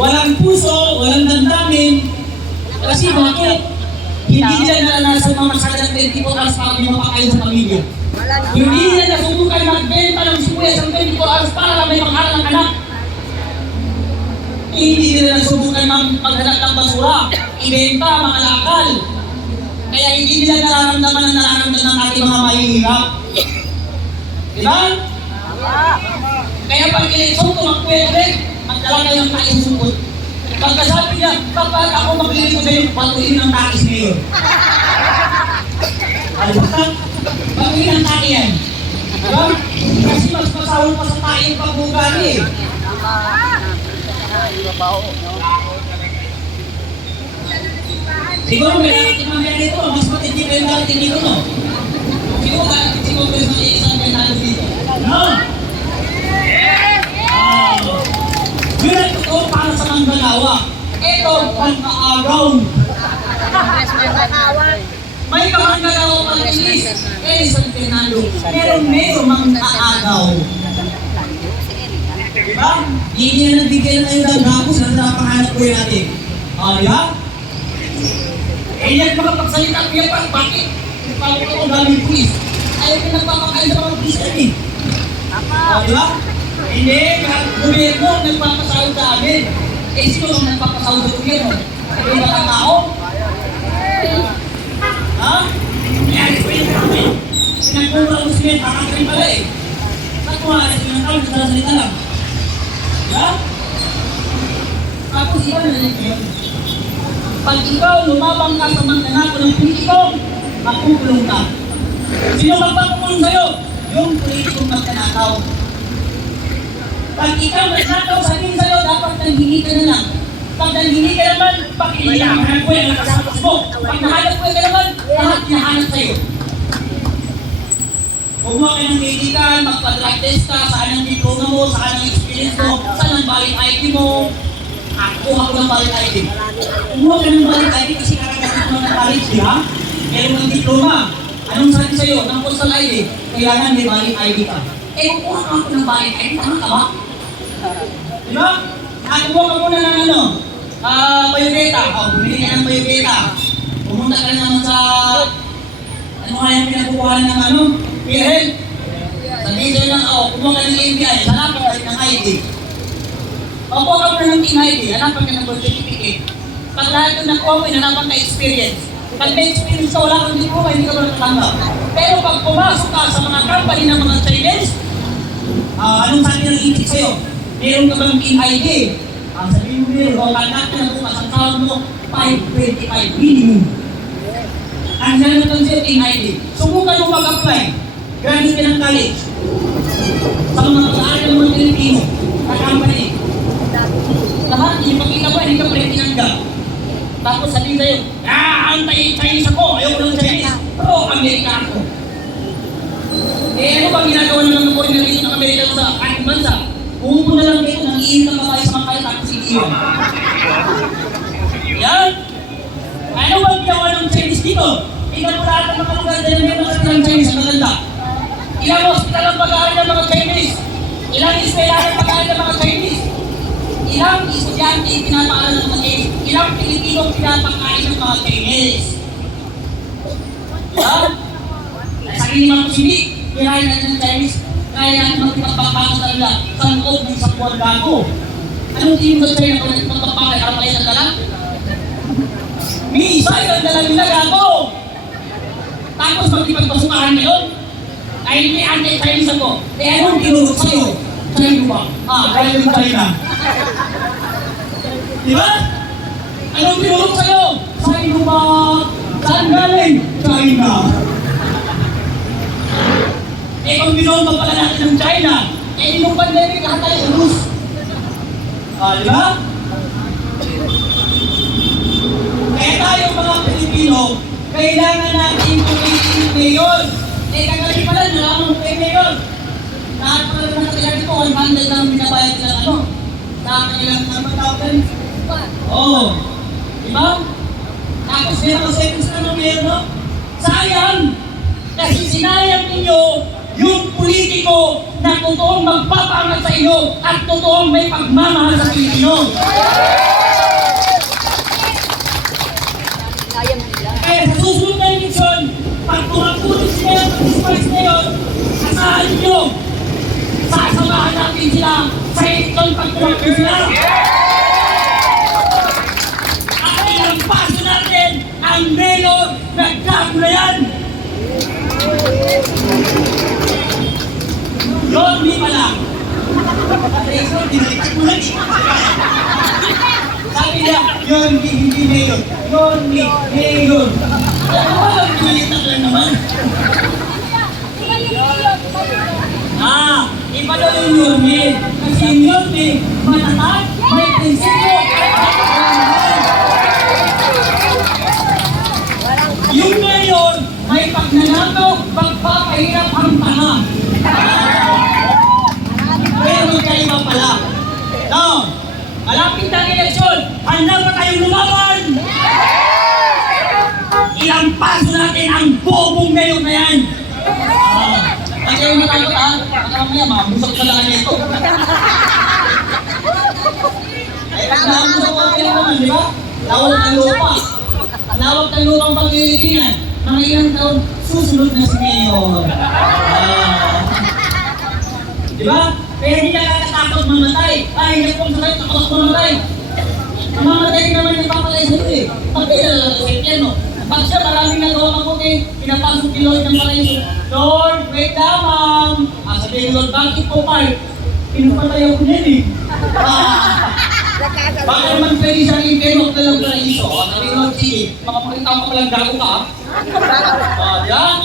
walang puso, walang damdamin. Kasi bakit? Hindi nila naranasan mga masalang 24 hours para may mapakain sa pamilya. Hindi nila nasubukan magbenta ng sibuyas ng 24 hours para may makain ng anak. Hindi nila nasubukan maghanap ng basura, ibenta, mga lakal. Kaya hindi nila nararamdaman ang nararamdaman ng ating mga mahihirap. Diba? Kaya pag eleksyon, tumakpwede, magdala kayo ng tais sukot. Pagkasabi niya, kapag ako maglilito kayo, patuloy ng tais ngayon. Alam ba? Patuloy ng tais yan. Diba? Kasi mas masawal pa sa tais yung pagbugali eh. Siguro may narating mamaya dito, mas matindi pa yung narating dito, no? Siguro mas isang ganalo dito. No? Yun ang totoo para sa manggagawa. Ito, pang-aagaw. May kamanggagawa pang ilis. San Fernando. Pero meron mang-aagaw. Diba? Hindi na nagbigay na tayo ng gapos na napahanap ko yun natin. Diba? Eh, yan makapagsalita ko yan pa. Bakit? Bakit ako daming pulis? Ayaw ka nagpapakain sa mga pulis natin. Diba? Hindi, gobyerno nagpapasahod sa amin. Eh, sino ang nagpapasahod sa gobyerno? Hindi ba ang tao? Ha? Yan, explain ko namin. Pinagpura ko sila, kakakarin pala eh. Ba't mo nga, pinagpura ko sa salita lang? Diba? Tapos iba na rin yun. Pag ikaw lumabang ka sa mananako ng politikong, makukulong ka. Sino magpapakulong sa'yo? Yung politikong magkanakaw. Pag ikaw magnakaw, sabihin sa'yo, dapat nanghingi ka na lang. Pag nanghingi ka naman, pakinahanap ko yung nakasapas mo. Pag nahanap ko ka naman, lahat hinahanap sa'yo. Kumuha ka ng medical, magpa-drug test ka, saan ang diploma mo, saan ang experience mo, saan ang valid ID mo. Kuha ko ng valid ID. Kumuha ka ng valid ID kasi kakagasin mo ng college, di ba? Meron ng diploma. Anong sabi sa'yo? Ng postal ID. Kailangan may valid ID ka. Eh, kukuha ka ng valid ID, tama ka ba? Di ba? Nakakuha ka muna ng ano? Biodata. Bumili ka ng biodata. Pumunta ka naman sa... Ano kaya yung pinakukuha ng ano? PhilHealth. Sabihin sa'yo lang, kumuha ka ng ABI. Hanapan ka rin ng ID. Kukuha ka muna ng team ID. Hanapan ka ng birth certificate. Pag lahat yung nakuha mo, hanapan ka experience. Pag may experience ka, wala kang diploma, hindi ka ba natatanggap. Pero pag pumasok ka sa mga company ng mga Chinese, anong sabi ng itik sa'yo? Meron ka bang team ID? Sabihin mo meron, kanak ka na bukas, ang tawag mo, 525 minimum. Ang nalaman sa'yo, team ID. Subukan mo mag-apply. Graduate ka ng college. Sa mga pag-aaral ng mga Pilipino, sa company. Lahat, yung pagkita mo, hindi ka pala tinanggap. Tapos sabihin sa'yo, anti-Chinese ako, ayaw ko ng Chinese. Pero, Amerika ako. Eh, ano bang ginagawa naman ng foreigner dito ng Amerika sa ating bansa? Pumunta lang dito, nang-iin ka pa kayo sa mga kayo, tapos iiwan. Yan. Ano bang ginawa ng Chinese dito? Tingnan mo lahat ng mga lugar na may mga silang Chinese sa maganda. Ilang hospital ang pag-aaral ng mga Chinese? Ilang eskwelahan ang pag-aaral ng mga Chinese? Ilang estudyante pinapaaral ng mga Chinese? Ilang Pilipino pinapakain ng mga Chinese? Yan. Sarili naman ko sini, kirahin natin ng Chinese. Kaya natin magpagpapakos talaga sa loob ng sapuan gago. Anong tingin mo sa'yo na kung nagpagpapakay para maliit ang dala? May isa yung dala nila gago. Tapos magpagpasukahan ngayon, ay may anti-Chinese ako. Eh anong tinulog sa'yo? China ba? Galing yung China. Diba? Anong tinulog sa'yo? China ba? Saan galing? China. Eh kung binomba pala natin ng China, eh yung pandemic lahat tayo sa Rus. Diba? Kaya tayo mga Pilipino, kailangan natin pumitin mayor. Eh kagaling pala, nalaman mo kay mayor. Lahat pala naman sa kailangan ko, 100 lang binabayad nila ano. Sa kanilang tawag. Oo. Diba? Tapos meron seconds na ng mayor, no? Sayang! Kasi sinayang ninyo yung politiko na totoong magpapaangat sa inyo at totoong may pagmamahal sa Pilipino. Kaya sa susunod na eleksyon, pag tumakunin sila yung pag-dispatch na yun, asahan nyo, sasamahan natin sila sa eleksyon pag tumakunin sila. At ilang paso natin ang mayor na kagulayan. Yun, di pala. Eleksyon, dinalikat mo lang. Sabi niya, yun, hindi mayor. Yun, mayor. Ano ba, dinalikat lang naman. Iba daw yung Yorme. Kasi yung Yorme, matatag, may prinsipyo. Yung mayor, may pagnanakaw, pagpapahirap ang tanga. Pero kaiba pala. No, malapit ang eleksyon, handa ba tayong lumaban? Ilang paso natin ang bobong mayor na yan. Ay kayo matakot ha? Baka mamaya mabusok sa lang nito. Ay nabusok ko kayo naman, di ba? Lawag ng lupa. Lawag ng lupang pag-iitingan. Mga ilang taon, susunod na si Mayor. Di ba? Kaya hindi nakakatakot mamatay. Ay, hindi po sakit, takot mamatay. Mamatay naman yung papalay sa iyo eh. Pagkailan lang sa impyerno. Pag siya maraming nagawa mabuti, pinapasok ni Lord ng paraiso. Lord, wait lamang. Sabi ni Lord, bakit po Mark? Pinupatay ako din eh. Baka naman pwede sa impyerno ka lang paraiso. Sabi ni Lord, sige, makapakita ko palang gago ka. Diyan?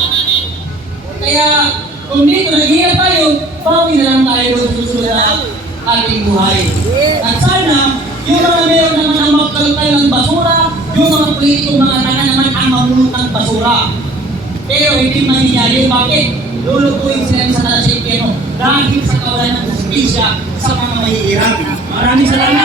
Kaya, kung dito naghihirap tayo, bawi na lang tayo sa susunod na ating buhay. At sana, yung mga mayor naman ang magkalkal ng basura, yung mga politikong mga tanga naman ang mamulot ng basura. Pero hindi mangyayari. Bakit? Lulutuin sila sa talas sa impyerno dahil sa kawalan ng justisya sa mga mahihirap. Maraming salamat!